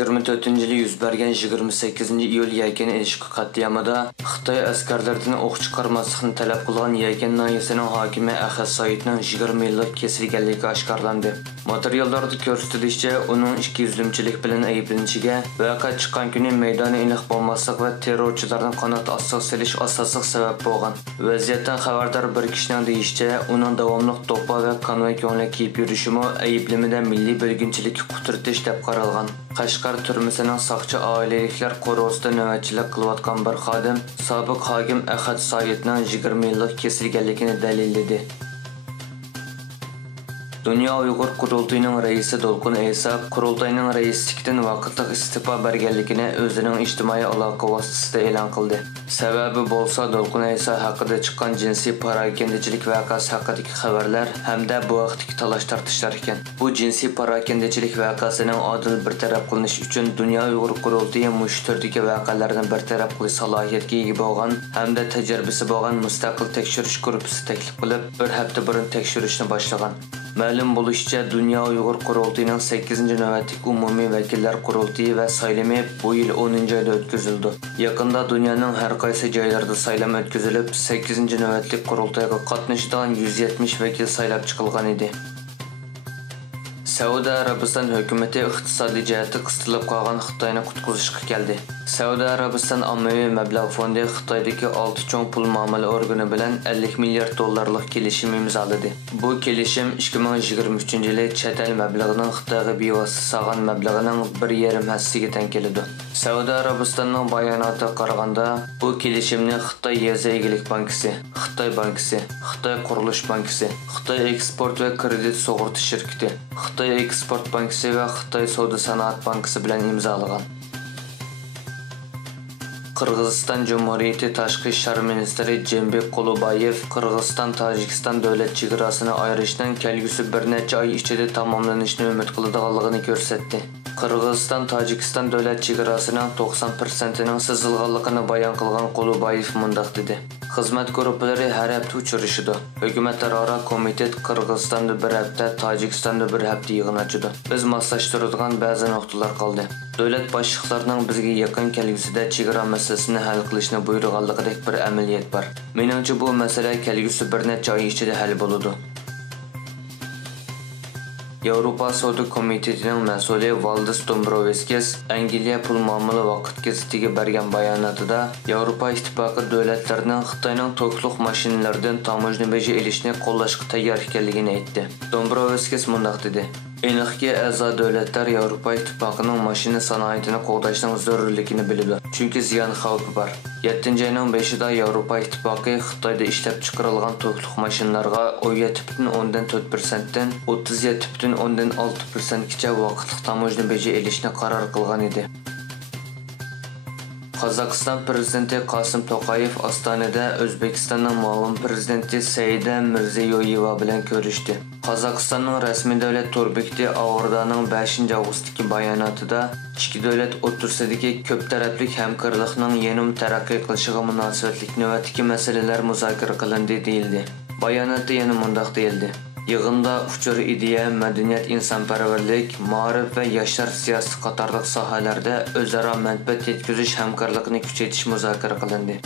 2024-yili yuz bergan 28-iyul yelken ilişki katliamida Xitoy askarlaridan o'q chiqarmaslikni talab qilgan Yelken nahiyasining hokimi Ahad Saidning 20 yillik kesilganligi oshkorlandi. Materiallarda ko'rsatilishicha, uning ikkiyuzlimchilik bilan ayblanishiga voqea chiqqan kuni maydoni aniq bo'lmaslik va terrorchilarning qanot ostiga selish asosiy sabab bo'lgan. Vaziyatdan xabardor bir kishining deyishicha, uning davomli to'pa va konvoy ko'ylak kiyib yurishimi ayblamada milliy bo'lginchilikni qutirtish deb qaralgan. Qashqar turmasining soqchi oilaliklar qo'rg'osida navbatchilik qilayotgan bir xodim sobiq hokim Ahad Saidning 20 yillik kesilganligini dalilladi. Dünya Uyghur Qurultayının raisi Dolqun Eysa Qurultayning raislikdan vaqtliq istifa berganligini o'zining ijtimoiy aloqa vositasida e'lon qildi. Sababi bo'lsa Dolqun Eysa haqida chiqqan jinsiy parakendachilik voqeasi haqidagi xabarlar hamda bu vaqtdagi talash-tortishlar ekan. Bu jinsiy parakendachilik voqeasining odil bartaraf qilinish uchun Dünya Uyghur Qurultayi mush turdagi voqealarni bartaraf qilish salohiyatiga ega bo'lgan hamda tajribasi bo'lgan mustaqil tekshirish guruhi taklif qilib, bir hafta burun tekshirishni boshlagan. Ma'lum bo'lishicha, Dünya Uyghur Qurultayining 8-navbatlik umumiy vakillar qurultayi va saylami bu yil 10-oyda o'tkazildi. Yaqinda dunyoning har qaysi joylarida saylam o'tkazilib, 8-navbatlik qurultayga qatnashadigan 170 vakil saylab chiqilgan edi. Saudiya Arabiston hukumati iqtisodiy jihatdan qistilib qolgan Xitoyni qutqizishga keldi. Saudiya Arabiston ommaviy mablag' fondi Xitoydagi 6 cho'ng pul muomala organi bilan 50 milliard dollarlik kelishim imzoladi. Bu kelishim 2023-yili chet el mablag'ining Xitoyga bevosita solgan mablag'ining 1,5 hassasiga teng keladi. Saudiya Arabistonning bayonotiga qaraganda, bu kelishimni Xitoy Yevza egilik bankasi, Xitoy bankasi, Xitoy qurilish bankasi, Xitoy eksport va kredit sug'urta shirkati, Xitoy eksport bankasi va Xitoy savdo sanoat bankasi bilan imzolagan. Qirg'iziston Jumhuriyati Tashqi ishlar ministri Jembek Qulubayev Qirg'iziston-Tojikiston davlat chegarasini ayirishning kelgusi bir necha oy ichida tamomlanishini umid qiladiganligini ko'rsatdi. Qirg'iziston-Tojikiston davlat chegarasining 90%ning sezilganligini bayon qilgan Qulubayev mundaq dedi. Xizmat guruhlari har hafta uchrashadi. Hukumatlararo komitet Qirg'izistonda bir hafta, Tojikistonda bir hafta yig'in ochadi. Biz moslashtiradigan ba'zi nuqtalar qoldi. Davlat boshliqlarining bizga yaqin kelgusida chegara masalasini hal qilishni buyurganligidek bir amaliyot bor. Meningcha bu masala kelgusi bir necha oy ichida hal bo'ladi. Yevropa Savdo Komitetining mas'uli Valdis Dombrovskis Angliya pul muomala vaqt gazetiga bergan bayonotida Yevropa ittifoqi davlatlarining Xitoyning to'qliq mashinalaridan tamojna beji elishni qo'llashga tayyor ekanligini aytdi. Dombrovskis mundaq dedi: Aniqki, a'zo davlatlar Yevropa ittifoqining mashina sanoatini qo'g'dashning zarurligini biladi. Chunki ziyon xavfi bor. 7-oyning 5-ida Yevropa ittifoqi Xitoyda ishlab chiqarilgan to'qliq mashinalarga 17,4% dan 37,6% gacha vaqtliq tamojna beji elishni qaror qilgan edi. Qozog'iston prezidenti Qosim To'qayev Ostonada O'zbekistonning muavin prezidenti Saida Mirziyoyeva bilan ko'rishdi. Qozog'istonning rasmiy davlat to'rbekti Avordaning 5-avgustdagi bayonotida ikki davlat o'rtasidagi ko'p taraflik hamkorlikning yanada taraqqiy qilishiga munosabatli navbatdagi masalalar muzokara qilindi deyildi. Bayonotda yana mundaq deyildi: Yig'inda uchur ideya, madaniyat, insonparvarlik, ma'rif va yoshlar siyosati qatorliq sohalarda o'zaro manfaat yetkazish hamkorlikni kuchaytirish muzokara qilindi.